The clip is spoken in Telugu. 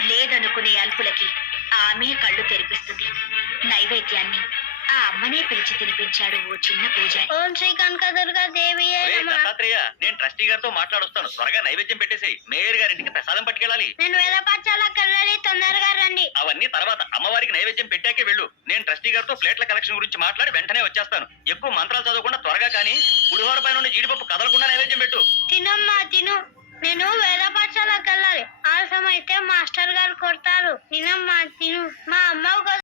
లేదనుకునే అల్పులకి ఆమె కళ్ళు తెరిపిస్తుంది. నైవేద్యాన్ని ఆ అమ్మనే పిలిచి తినిపించాడు ఓ చిన్న పూజారి. ఓం శ్రీ కనకదుర్గా దేవి దత్తాత్రేయ నేను ట్రస్టీ గారితో మాట్లాడొస్తాను. త్వరగా నైవేద్యం పెట్టేసేయ్ మేయర్ గారింటికి ప్రసాదం పట్టుకెళ్ళాలి. నేను వేద పాఠశాలకు వెళ్ళాలి తొందరగా రండి. అవన్నీ తర్వాత అమ్మవారికి నైవేద్యం పెట్టాకే వెళ్ళు. నేను ట్రస్టీ గారితో ప్లేట్ల కలెక్షన్ గురించి మాట్లాడి వెంటనే వచ్చేస్తాను. ఎక్కువ మంత్రాలు చదవకుండా త్వరగా కానీ పులిహోర పైన ఉన్న జీడిపప్పు కదలకుండా నైవేద్యం పెట్టు. తినమ్మా తిను. నేను వేద మాస్టర్ గారు కొడతారు. తినమ్మా తిను. మా అమ్మ